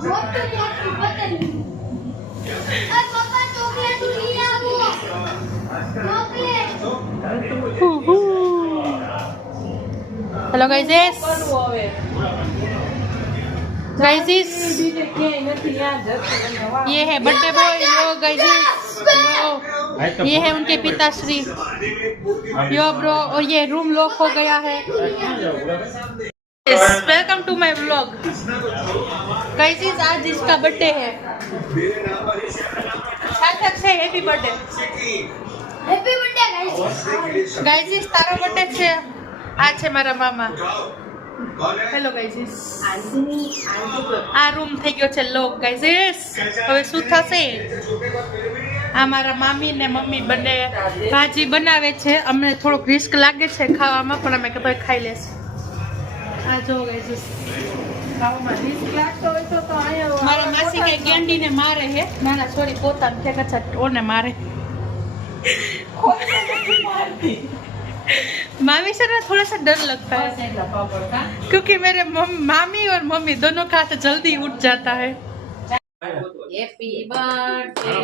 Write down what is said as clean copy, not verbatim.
Hello guys ये है birthday boy. Yo guys ये है उनके पिताश्री। यो ब्रो और ये रूम लॉक हो गया है। Welcome to my vlog. Guys आज इसका बर्थडे है। सार्थक से happy birthday. Happy birthday guys तारो बर्थडे છે। આ છે મારા મામા। હેલો ગાઈઝ આ રૂમ થઈ ગયો છે લોક ગાઈઝ। હવે શું થશે? આ મારા મામી ને મમ્મી બંને ભાજી બનાવે છે। અમને થોડોક રિસ્ક લાગે છે ખાવામાં પણ અમે કે ભાઈ ખાઈ લેશું। આ જો ગાઈઝ ખાવામાં રિસ્ક લાગતો હોય તો આયા મારા માસી કે ગેંડીને મારે હે। ના ના સોરી પોતાને કે કચ્છા ઓને મારે। मामी से ना थोड़ा सा डर लगता है क्योंकि मेरे मामी और मम्मी दोनों का हाथ जल्दी उठ जाता है। Happy birthday